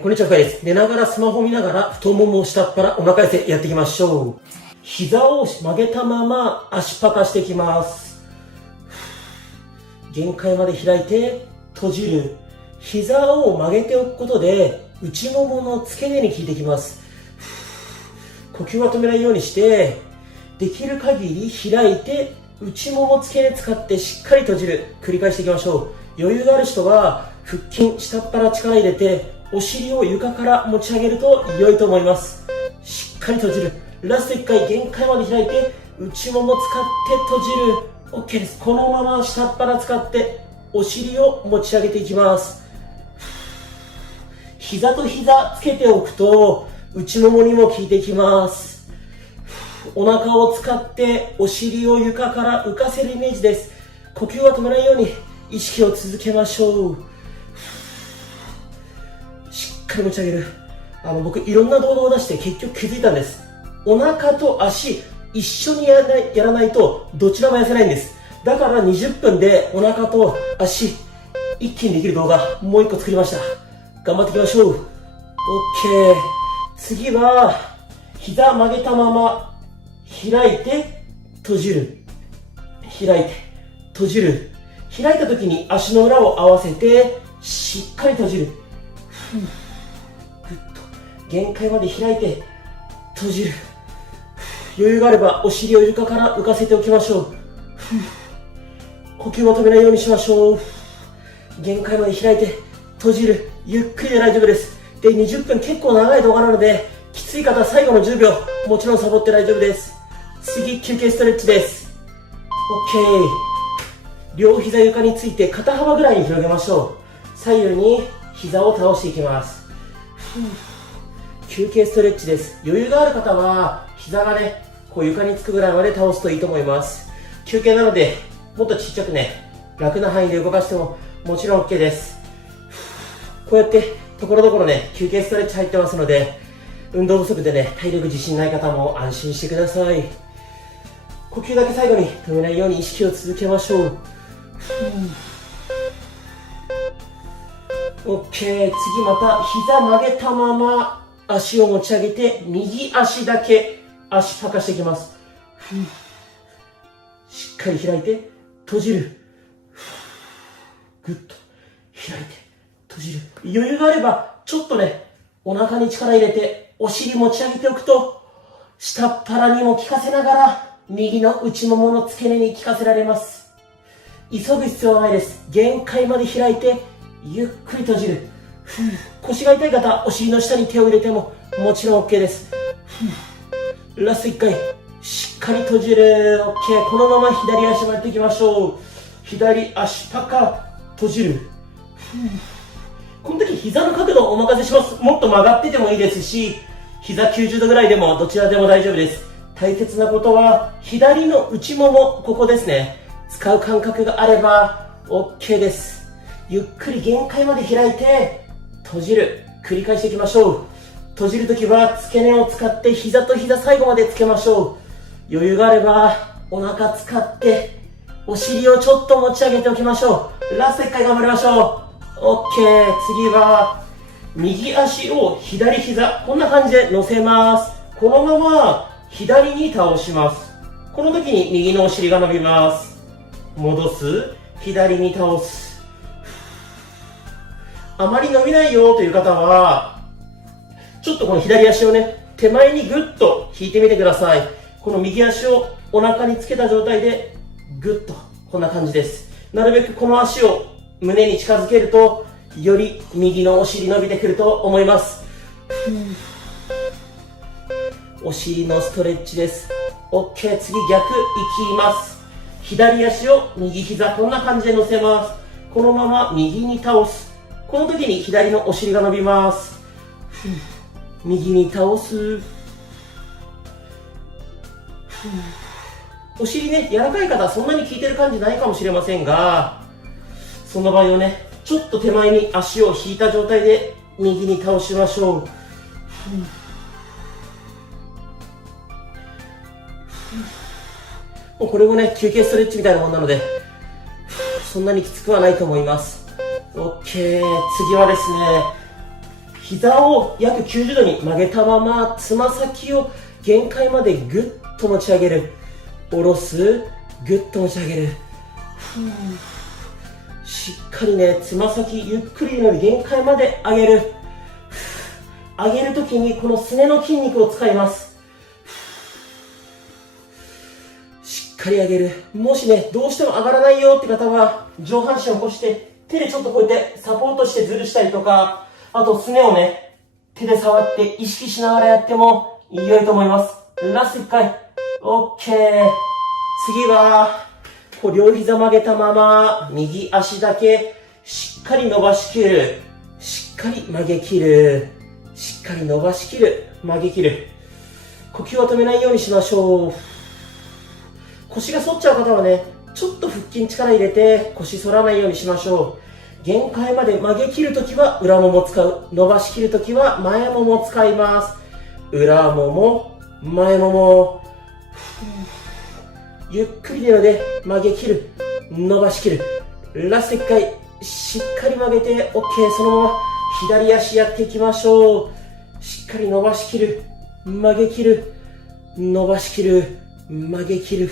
こんにちは、深井です。寝ながらスマホ見ながら太ももを下っ腹お腹寄せやっていきましょう。膝を曲げたまま足パカしていきます。限界まで開いて閉じる。膝を曲げておくことで内ももの付け根に効いてきます。呼吸は止めないようにしてできる限り開いて内もも付け根使ってしっかり閉じる。繰り返していきましょう。余裕がある人は腹筋下っ腹力入れてお尻を床から持ち上げると良いと思います。しっかり閉じる。ラスト1回限界まで開いて内もも使って閉じる。 OK です。このまま下っ腹使ってお尻を持ち上げていきます。膝と膝つけておくと内ももにも効いてきます。お腹を使ってお尻を床から浮かせるイメージです。呼吸は止めないように意識を続けましょう。しっかり持ち上げる。僕いろんな動画を出して結局気づいたんです。お腹と足一緒にやらないとどちらも痩せないんです。だから20分でお腹と足一気にできる動画もう1個作りました。頑張っていきましょう。 OK。 次は膝曲げたまま開いて閉じる。開いて閉じる。開いた時に足の裏を合わせてしっかり閉じる。ぐっと限界まで開いて閉じる。余裕があればお尻を床から浮かせておきましょう。呼吸を止めないようにしましょう。限界まで開いて閉じる。ゆっくりで大丈夫です。で、20分結構長い動画なのできつい方は最後の10秒もちろんサボって大丈夫です。次休憩ストレッチです。 OK。 両膝床について肩幅ぐらいに広げましょう。左右に膝を倒していきます。休憩ストレッチです。余裕がある方は膝がねこう床につくぐらいまで倒すといいと思います。休憩なのでもっとちっちゃくね楽な範囲で動かしてももちろん OK です。こうやってところどころね休憩ストレッチ入ってますので運動不足でね体力自信ない方も安心してください。呼吸だけ最後に止めないように意識を続けましょう。OK。 次また膝曲げたまま足を持ち上げて右足だけ足パカしていきます。しっかり開いて閉じる。ぐっと開いて閉じる。余裕があればちょっとねお腹に力入れてお尻持ち上げておくと下っ腹にも効かせながら右の内ももの付け根に効かせられます。急ぐ必要はないです。限界まで開いてゆっくり閉じる。腰が痛い方お尻の下に手を入れてももちろん OK です。ラスト1回しっかり閉じる。 OK。 このまま左足もやっていきましょう。左足パカ閉じる。この時膝の角度お任せします。もっと曲がっててもいいですし膝90度ぐらいでもどちらでも大丈夫です。大切なことは左の内ももここですね使う感覚があれば OK です。ゆっくり限界まで開いて閉じる。繰り返していきましょう。閉じるときは付け根を使って膝と膝最後までつけましょう。余裕があればお腹使ってお尻をちょっと持ち上げておきましょう。ラスト1回頑張りましょう。 OK。 次は右足を左膝こんな感じで乗せます。このまま左に倒します。この時に右のお尻が伸びます。戻す。左に倒す。あまり伸びないよという方はちょっとこの左足をね手前にグッと引いてみてください。この右足をお腹につけた状態でグッとこんな感じです。なるべくこの足を胸に近づけるとより右のお尻伸びてくると思います。お尻のストレッチです。 OK。 次逆いきます。左足を右膝こんな感じで乗せます。このまま右に倒す。この時に左のお尻が伸びます。右に倒す。お尻ね柔らかい方はそんなに効いてる感じないかもしれませんがその場合はねちょっと手前に足を引いた状態で右に倒しましょう。もうこれもね休憩ストレッチみたいなもんなのでそんなにきつくはないと思います。 OK。 次はですね膝を約90度に曲げたまま、つま先を限界までぐっと持ち上げる。下ろす。ぐっと持ち上げる。しっかりね、つま先ゆっくりの限界まで上げる。上げるときにこのすねの筋肉を使います。しっかり上げる。もしね、どうしても上がらないよって方は、上半身を起こして、手でちょっとこうやってサポートしてずるしたりとか、あとすねをね、手で触って意識しながらやっても良いと思います。ラスト1回。OK。次は、両膝曲げたまま、右足だけしっかり伸ばしきる。しっかり曲げきる。しっかり伸ばしきる。曲げきる。呼吸を止めないようにしましょう。腰が反っちゃう方はね、ちょっと腹筋力入れて腰反らないようにしましょう。限界まで曲げきるときは裏もも使う。伸ばしきるときは前もも使います。裏もも、前もも。ゆっくりでいいので曲げきる。伸ばしきる。ラスト1回。しっかり曲げて OK。そのまま左足やっていきましょう。しっかり伸ばしきる。曲げきる。伸ばしきる。曲げきる。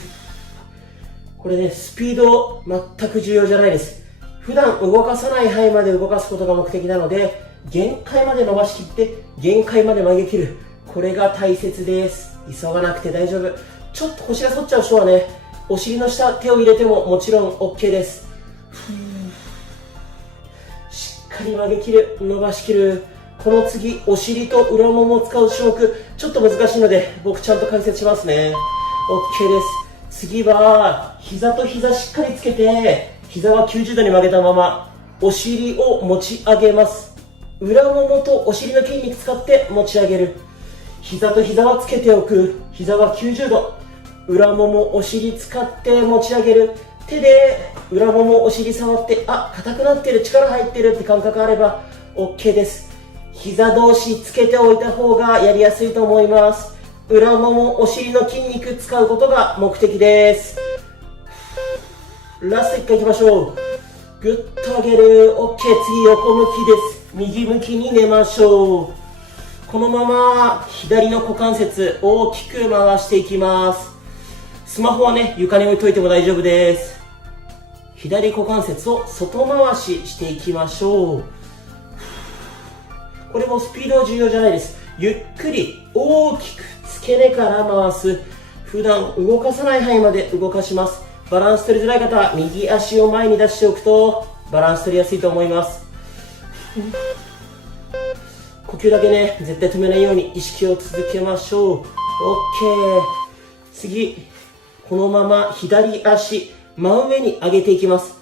これね、スピード全く重要じゃないです。普段動かさない範囲まで動かすことが目的なので、限界まで伸ばしきって、限界まで曲げきる。これが大切です。急がなくて大丈夫。ちょっと腰が反っちゃう人はね、お尻の下手を入れてももちろん OK です。しっかり曲げきる。伸ばしきる。この次、お尻と裏ももを使う種目、ちょっと難しいので、僕ちゃんと解説しますね。OK です。次は、膝と膝しっかりつけて、膝は90度に曲げたまま、お尻を持ち上げます。裏ももとお尻の筋肉使って持ち上げる。膝と膝はつけておく。膝は90度。裏ももお尻使って持ち上げる。手で裏ももお尻触って、あ、硬くなってる、力入ってるって感覚あれば OK です。膝同士つけておいた方がやりやすいと思います。裏ももお尻の筋肉使うことが目的です。ラスト1回いきましょう。ぐっと上げる。 OK。 次横向きです。右向きに寝ましょう。このまま左の股関節大きく回していきます。スマホはね、床に置いといても大丈夫です。左股関節を外回ししていきましょう。これもスピードは重要じゃないです。ゆっくり大きく付け根から回す。普段動かさない範囲まで動かします。バランス取りづらい方は右足を前に出しておくとバランス取りやすいと思います。呼吸だけね、絶対止めないように意識を続けましょう。 OK。 次、このまま左足真上に上げていきます。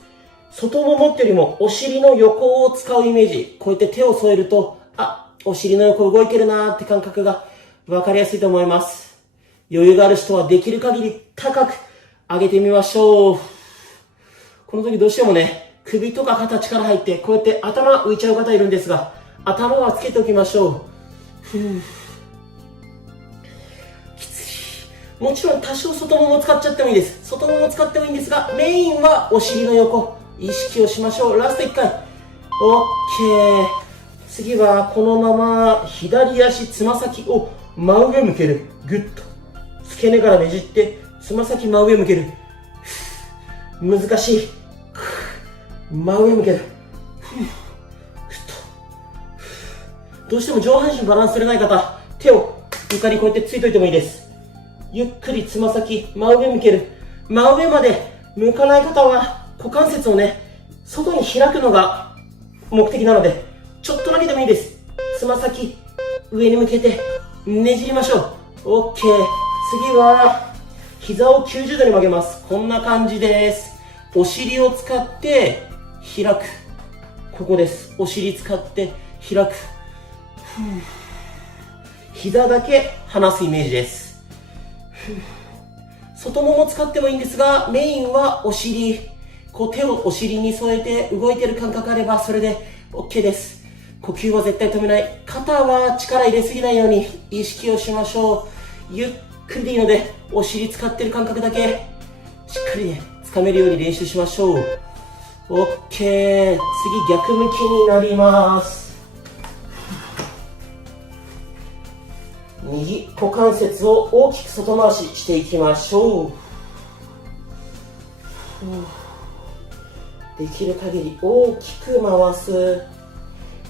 外ももってよりもお尻の横を使うイメージ。こうやって手を添えると、あ、お尻の横動いてるなーって感覚が分かりやすいと思います。余裕がある人はできる限り高く上げてみましょう。この時どうしてもね、首とか肩力入ってこうやって頭浮いちゃう方いるんですが、頭はつけておきましょう。きつい。もちろん多少外もも使っちゃってもいいです。外もも使ってもいいんですが、メインはお尻の横意識をしましょう。ラスト1回 OK。 次はこのまま左足つま先を真上向ける。グッと付け根からねじってつま先真上向ける。難しい。真上向ける。どうしても上半身バランス取れない方、手を床にこうやってついといてもいいです。ゆっくりつま先真上向ける。真上まで向かない方は股関節をね、外に開くのが目的なので、ちょっとだけでもいいです。つま先上に向けてねじりましょう。 OK。 次は膝を90度に曲げます。こんな感じです。お尻を使って開く。ここです。お尻使って開く。膝だけ離すイメージです。外もも使ってもいいんですが、メインはお尻。こう手をお尻に添えて動いてる感覚あればそれで OK です。呼吸は絶対止めない。肩は力入れすぎないように意識をしましょう。ゆっくりでいいのでお尻使ってる感覚だけしっかりね掴めるように練習しましょう。 OK。 次逆向きになります。右股関節を大きく外回ししていきましょう。できる限り大きく回す。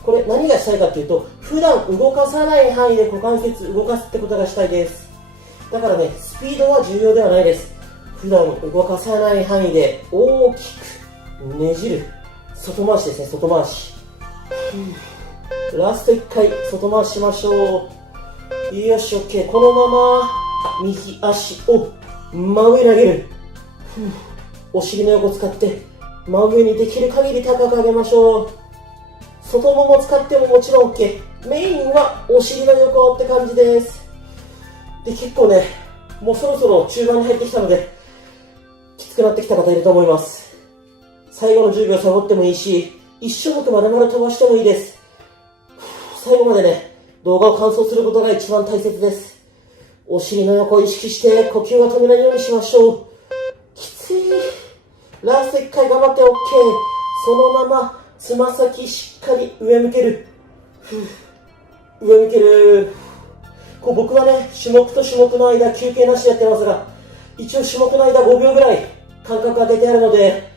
これ何がしたいかというと、普段動かさない範囲で股関節動かすってことがしたいです。だからね、スピードは重要ではないです。普段動かさない範囲で大きくねじる。外回しですね、外回し。ラスト1回外回ししましょう。よし、OK。このまま右足を真上に上げる。お尻の横を使って真上にできる限り高く上げましょう。外もも使ってももちろん OK。メインはお尻の横って感じです。で、結構ね、もうそろそろ中盤に入ってきたので、きつくなってきた方いると思います。最後の10秒サボってもいいし、1種目までまで飛ばしてもいいです。最後までね、動画を完走することが一番大切です。お尻の横を意識して呼吸が止めないようにしましょう。きつい。ラスト1回頑張って OK。そのままつま先しっかり上向ける。上向ける。こう僕はね、種目と種目の間休憩なしでやってますが、一応種目の間5秒ぐらい間隔空けてあるので、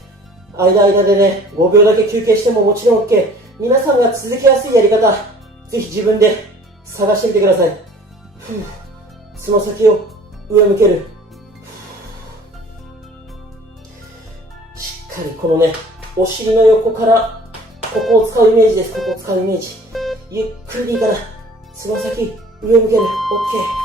間でね、5秒だけ休憩してももちろん OK。皆さんが続けやすいやり方、ぜひ自分で探してみてください。つま先を上向ける。しっかりこのね、お尻の横からここを使うイメージです。ここを使うイメージ。ゆっくりでいいから、つま先上向ける。OK。